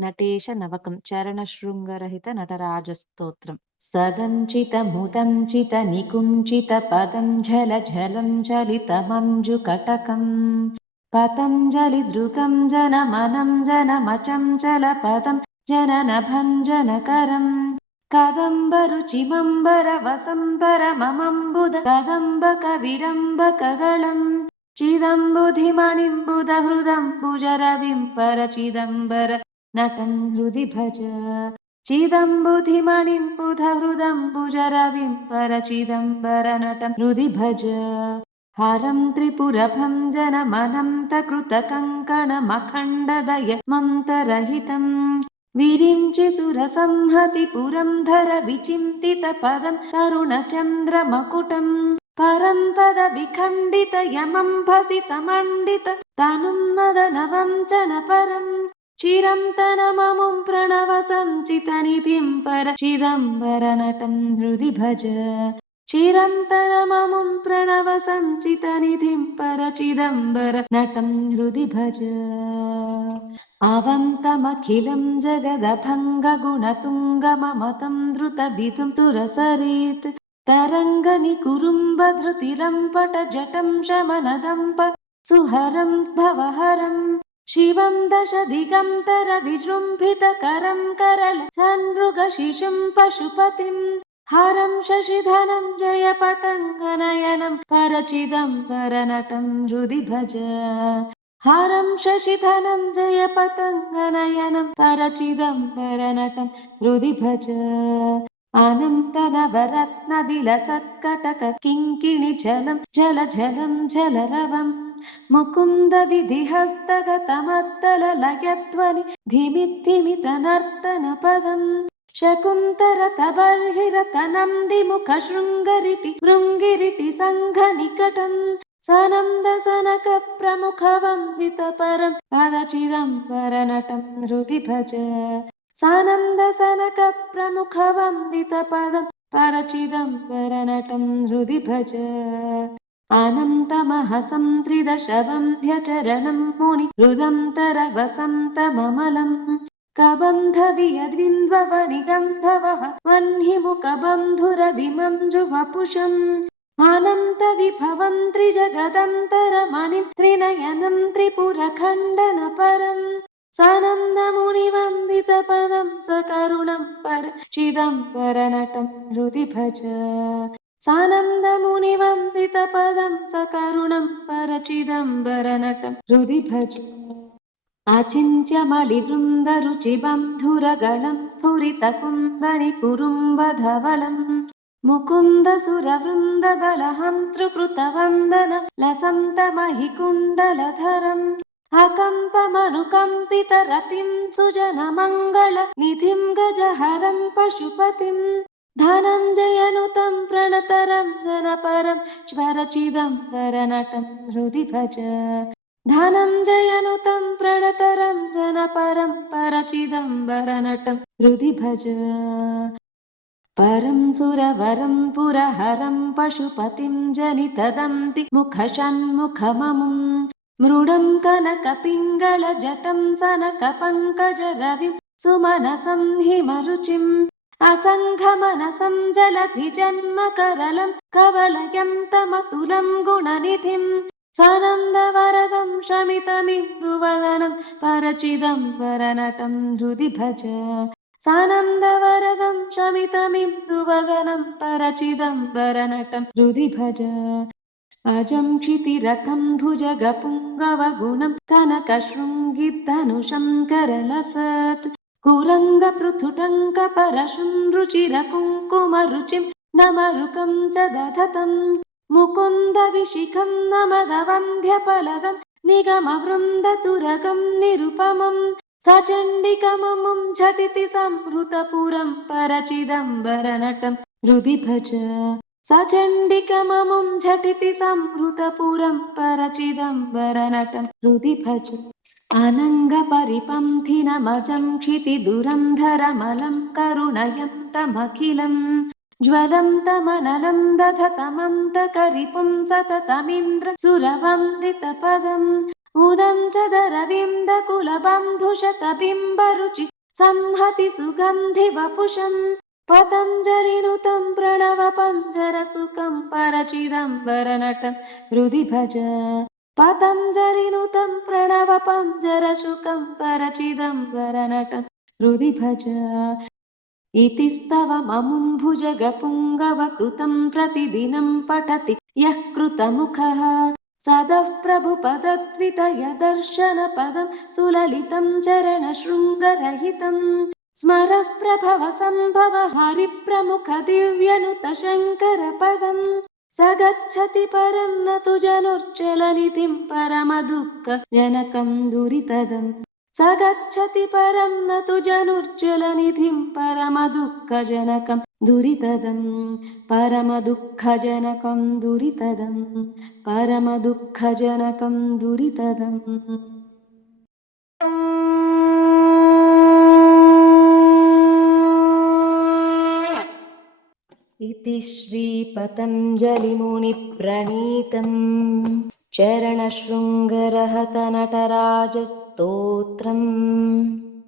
नटेश नवकं चरणशृङ्गरहित नटराजस्तोत्रम् सदञ्चितमुदञ्चितनिकुञ्चितपदं झलझलं चलितमञ्जुकटकम् पतञ्जलिदृगं जनमनं जनमचञ्चलपदं जननभञ्जनकरम् कदम्बरुचिमम्बरवसम्बरममम्बुद कदम्बकविडम्बकगळम् चिदम्बुधिमणिम्बुदहृदम्बुजरविं परचिदम्बर नटं हृदि भज चिदम्बुधिमणिम्बुधहृदम्बुजरविं परचिदम्बर हृदि भज हरं त्रिपुरभञ्जनमनन्तकृतकङ्कणमखण्डदय मन्तरहितं विरिञ्चि सुरसंहति पुरन्धर विचिन्तितपदं तरुणचन्द्रमकुटम् परं पदविखण्डित यमं भसितमण्डित तनुं मदनवं च न परम् चिरं तनममुं प्रणव सञ्चितनिधिं परचिदम्बरनटं हृदि भज चिरं तनममुं प्रणव सञ्चितनिधिं परचिदम्बरनटं हृदि भज अवन्तमखिलं जगदभङ्गगुणतुङ्गममतं द्रुतविधुं तुरसरेत् तरङ्गनिकुरुम्बधृतिरम्पटजटं शमनदम्प सुहरं भवहरं शिवं दशदिगन्तरविजृम्भितकरं करल सन्मृगशिशुं पशुपतिं हरं शशिधनं जयपतङ्गनयनं परचिदम्बरनटं हृदि भज हरं शशिधनं जयपतङ्गनयनं परचिदम्बरनटं हृदि भज अनन्तनवरत्नविलसत्कटककिङ्किणिजलं जलजलं जलरवम् मुकुन्दविधिहस्तगतमद्दललयध्वनि धिमिद्धिमितनर्तनपदम् शकुन्तरतबर्हिरतनन्दिमुखशृङ्गरिटि भृङ्गिरिटि सङ्घनिकटम् सनन्दसनकप्रमुखवन्दितपरं पदचिदम्बरनटं हृदि भज सानन्दसनकप्रमुखवन्दितपदं परचिदम्बरनटं हृदि भज अनन्तमहसं त्रिदशवन्ध्यचरणं मुनि हृदन्तरवसन्तममलम् कबन्धवियद्विन्द्ववनिगन्धवः वह्निमुखबन्धुरविमञ्जुवपुषम् अनन्तविभवं त्रिजगदन्तरमणिं त्रिनयनं त्रिपुरखण्डनपरम् सानन्दमुनिवन्दितपदं सकरुणं परचिदम्बरनटं हृदि भज सानन्दमुनिवन्दितपदं सकरुणं परचिदम्बरनटं हृदि भज अचिन्त्यमणिवृन्दरुचिबन्धुरगणं स्फुरितकुन्दनिकुरुम्बधवलम् मुकुन्दसुरवृन्दबलहन्तृकृतवन्दन लसन्तमहिकुण्डलधरम् अकम्पमनुकम्पितरतिं सुजनमङ्गल निधिं गजहरं पशुपतिं धनञ्जयनुतं प्रणतरं जनपरं स्वरचिदम्बरनटं हृदि भज धनञ्जयनुतं प्रणतरं जनपरं परचिदम्बरनटं हृदि भज परं सुरवरं पुरहरं पशुपतिं जनितदन्ति मुखषण्मुखममुं मृडं कनकपिङ्गलजटं सनकपङ्कजरविं सुमनसं हिमरुचिम् असङ्घमनसं जलधिजन्मकरलं कवलयं तमतुलं गुणनिधिं सानन्दवरदं शमितमिन्दुवदनं परचिदम्बरनटं हृदि भज सानन्दवरदं शमितमिन्दुवदनं परचिदम्बरनटं हृदि भज अजं क्षितिरथं भुजगपुङ्गवगुणं कनकशृङ्गिधनुषं करलसत् कुरङ्गपृथुटङ्कपरशुं रुचिरकुङ्कुमरुचिं नमरुकं च दधतं मुकुन्दविशिखं नमदवन्ध्यफलदं निगमवृन्दतुरगं निरुपमं सचण्डिकममुं झटिति संहृतपुरं परचिदम्बरनटं हृदि भज सचण्डिकममुं झटिति संहृतपुरं परचिदम्बरनटं हृदि भज अनङ्गपरिपन्थिनमजं क्षितिदुरन्धरमलं करुणयन्तमखिलं ज्वलन्तमनलं दधतमन्तकरिपुं सततमिन्द्र सुरवन्दितपदम् उदं च दरविन्दकुलबन्धुशतबिम्बरुचि संहति सुगन्धि वपुषम् पतञ्जलिनुतं प्रणव पञ्जरसुखं परचिदम्बरनटं हृदि भज पतञ्जलिनुतं प्रणव पञ्जरसुखं परचिदम्बरनटं हृदि भज इति स्तवममुम्भुजगपुङ्गवकृतं प्रतिदिनं पठति यः कृतमुखः सदः प्रभुपदद्वितयदर्शनपदं सुललितं चरणशृङ्गरहितं स्मरः प्रभव सम्भव हरिप्रमुख दिव्यनुत शङ्करपदम् स गच्छति परं न तु जनुर्जलनिधिं परमदुःखजनकं दुरितदम् स गच्छति परं न तु जनुर्जलनिधिं परमदुःखजनकं दुरितदम् परमदुःखजनकं दुरितदम् परमदुःखजनकं दुरितदम्। इति श्रीपतञ्जलिमुनिप्रणीतम् चरणशृङ्गरहत नटराजस्तोत्रम्